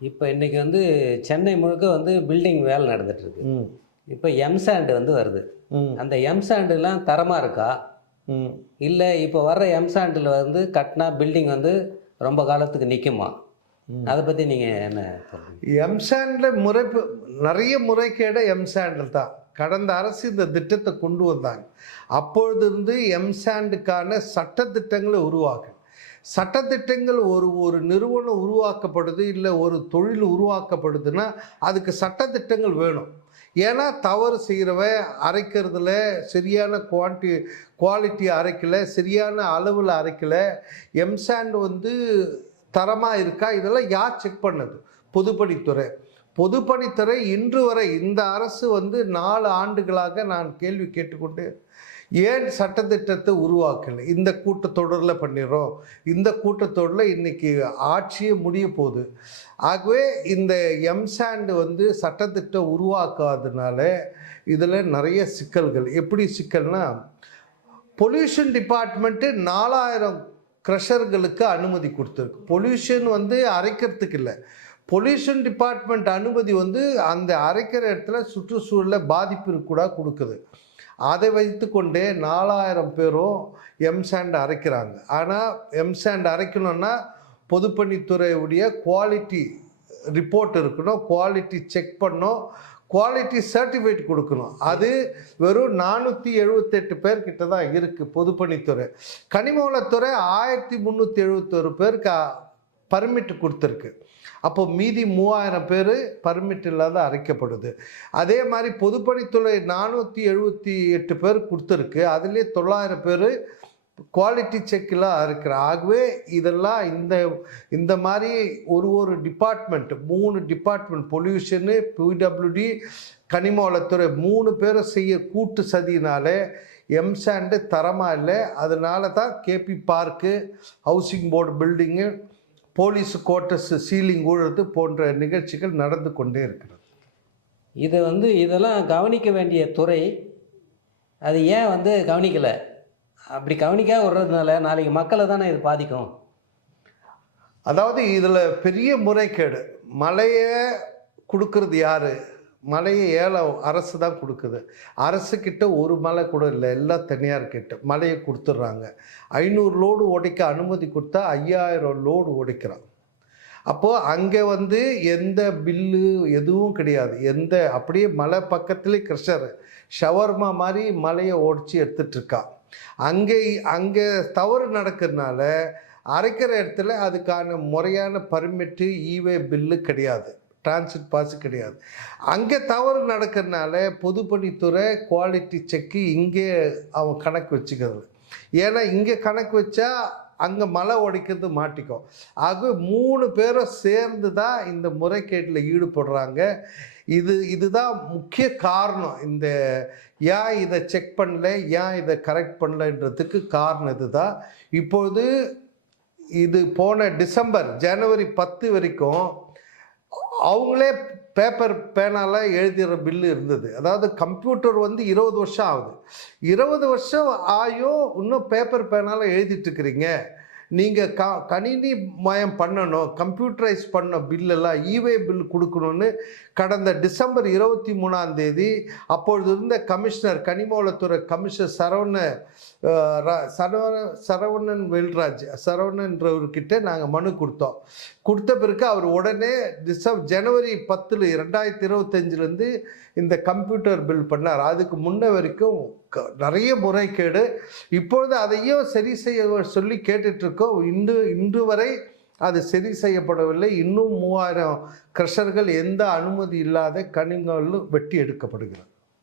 இப்போ இன்னைக்கு வந்து சென்னை முழுக்க வந்து பில்டிங் வேலை ம். இப்போ எம்சாண்டு வந்து வருது. அந்த எம்சாண்டுலாம் தரமாக இருக்கா? இல்லை இப்போ வர்ற எம்சாண்டில் வந்து கட்டினா பில்டிங் வந்து ரொம்ப காலத்துக்கு நிற்குமா அதை பற்றி நீங்கள் என்ன சொல்றீங்க? எம்சாண்டில் முறை நிறைய முறைகேடு எம்சாண்டில் தான். கடந்த அரசு இந்த திட்டத்தை கொண்டு வந்தாங்க. அப்பொழுது இருந்து எம்சாண்டுக்கான சட்டத்திட்டங்களை உருவாக்கு சட்டத்திட்டங்கள் ஒரு ஒரு நிறுவனம் உருவாக்கப்படுது இல்லை ஒரு தொழில் உருவாக்கப்படுதுன்னா அதுக்கு சட்டத்திட்டங்கள் வேணும். ஏன்னா தவறு செய்கிறவன் அரைக்கிறதுல சரியான குவான்டி குவாலிட்டி அரைக்கலை சரியான அளவில் அரைக்கலை எம்சாண்ட் வந்து தரமாக இருக்கா? இதெல்லாம் யார் செக் பண்ணது? பொதுப்பணித்துறை. பொதுப்பணித்துறை இன்று வரை இந்த அரசு வந்து நாலு ஆண்டுகளாக நான் கேள்வி கேட்டுக்கொண்டு ஏன் சட்டத்திட்டத்தை உருவாக்கலை? இந்த கூட்டத்தொடரில் பண்ணிடுறோம் இந்த கூட்டத்தொடரில் இன்றைக்கி ஆட்சியே முடிய போகுது. ஆகவே இந்த எம்சாண்டு வந்து சட்டத்திட்டம் உருவாக்காதனால இதில் நிறைய சிக்கல்கள். எப்படி சிக்கல்னா பொல்யூஷன் டிபார்ட்மெண்ட்டு நாலாயிரம் க்ரஷர்களுக்கு அனுமதி கொடுத்துருக்கு. பொல்யூஷன் வந்து அரைக்கிறதுக்கு இல்லை. பொல்யூஷன் டிபார்ட்மெண்ட் அனுமதி வந்து அந்த அரைக்கிற இடத்துல சுற்றுச்சூழலை பாதிப்பு கூட கொடுக்குது. அதை வைத்துக்கொண்டே நாலாயிரம் பேரும் எம்சாண்ட் அரைக்கிறாங்க. ஆனால் எம்சாண்ட் அரைக்கணும்னா பொதுப்பணித்துறையுடைய குவாலிட்டி ரிப்போர்ட் இருக்கணும் குவாலிட்டி செக் பண்ணணும் குவாலிட்டி சர்டிஃபிகேட் கொடுக்கணும். அது வெறும் நானூற்றி எழுபத்தெட்டு பேர்கிட்ட தான் இருக்குது பொதுப்பணித்துறை. கனிமவளத்துறை ஆயிரத்தி முந்நூற்றி எழுபத்தொரு பேருக்கு பர்மிட் கொடுத்துருக்கு. அப்போ மீதி மூவாயிரம் பேர் பர்மிட் இல்லாத அரைக்கப்படுது. அதே மாதிரி பொதுப்பணித்துறை நானூற்றி எழுபத்தி எட்டு பேர் கொடுத்துருக்கு. அதுலேயே தொள்ளாயிரம் பேர் குவாலிட்டி செக்கெலாம் இருக்கிற ஆகவே இதெல்லாம் இந்த இந்த மாதிரி ஒரு ஒரு டிபார்ட்மெண்ட் மூணு டிபார்ட்மெண்ட் பொல்யூஷனு பிடபிள்யூடி கனிம வளத்துறை மூணு பேரும் செய்ய கூட்டு சதினால எம்சாண்டு தரமாக இல்லை. அதனால தான் KP park housing board building police quarters ceiling ஊழறது போன்ற நிகழ்ச்சிகள் நடந்து கொண்டே இருக்கிறது. இது வந்து இதெல்லாம் கவனிக்க வேண்டிய துறை. அது ஏன் வந்து கவனிக்கலை? அப்படி கவனிக்காம விடுறதுனால நாளைக்கு மக்களை தானே இது பாதிக்கும்? அதாவது இதில் பெரிய முறைகேடு. மலையை கொடுக்கறது யார்? மலையை ஏழை அரசு தான் கொடுக்குது. அரசுக்கிட்ட ஒரு மலை கூட இல்லை எல்லாம் தனியார்கிட்ட மலையை கொடுத்துட்றாங்க. ஐநூறு லோடு உடைக்க அனுமதி கொடுத்தா ஐயாயிரம் லோடு உடைக்கிறான். அப்போது அங்கே வந்து எந்த பில்லு எதுவும் கிடையாது. எந்த அப்படியே மலை பக்கத்துலேயே கிருஷ்ணர் ஷவர்மா மாதிரி மலையை ஓடிச்சு எடுத்துகிட்ருக்கா அங்கே அங்கே தவறு நடக்கிறதுனால அரைக்கிற இடத்துல அதுக்கான முறையான பர்மிட்டு ஈவே பில்லு கிடையாது. டிரான்சிட் பாஸ் கிடையாது. அங்கே தவறு நடக்கிறதுனால பொதுப்பணித்துறை குவாலிட்டி செக்கு இங்கே அவன் கணக்கு வச்சுக்கிறது. ஏன்னா இங்கே கணக்கு வச்சா அங்கே மலை உடைக்கிறது மாட்டிக்கும். ஆக மூணு பேரும் சேர்ந்து தான் இந்த முறைகேட்டில் ஈடுபடுறாங்க. இது இதுதான் முக்கிய காரணம். இந்த ஏன் இதை செக் பண்ணல ஏன் இதை கரெக்ட் பண்ணலன்றதுக்கு காரணம் இதுதான். இப்பொழுது இது போன டிசம்பர் ஜனவரி பத்து வரைக்கும் அவங்களே பேப்பர் பேனால எழுதுகிற பில்லு இருந்தது. அதாவது கம்ப்யூட்டர் வந்து இருபது வருஷம் ஆகுது. இருபது வருஷம் ஆயும் இன்னும் பேப்பர் பேனால எழுதிட்டு இருக்கிறீங்க. நீங்கள் க கணினி மயம் பண்ணணும் கம்ப்யூட்டரைஸ் பண்ண பில்லெல்லாம் இவே பில் கொடுக்கணும்னு கடந்த டிசம்பர் இருபத்தி மூணாம் தேதி அப்பொழுது இருந்த கமிஷனர் கனிமவளத்துறை கமிஷனர் சரவண ர- சரவண சரவணன் வேல்ராஜ் சரவணன்றவர்கிட்ட நாங்கள் மனு கொடுத்தோம். கொடுத்த பிறகு அவர் உடனே டிசம் ஜனவரி பத்தில் ரெண்டாயிரத்தி இருபத்தஞ்சிலேருந்து இந்த கம்ப்யூட்டர் பில் பண்ணார். அதுக்கு முன்ன வரைக்கும் நிறைய முறைகேடு. இப்பொழுது அதையும் சரி செய்ய சொல்லி கேட்டுட்ருக்கோம். இன்று இன்று வரை அது சரி செய்யப்படவில்லை. இன்னும் மூவாயிரம் க்ரஷர்கள் எந்த அனுமதி இல்லாத கனிங்களும் வெட்டி எடுக்கப்படுகிறது.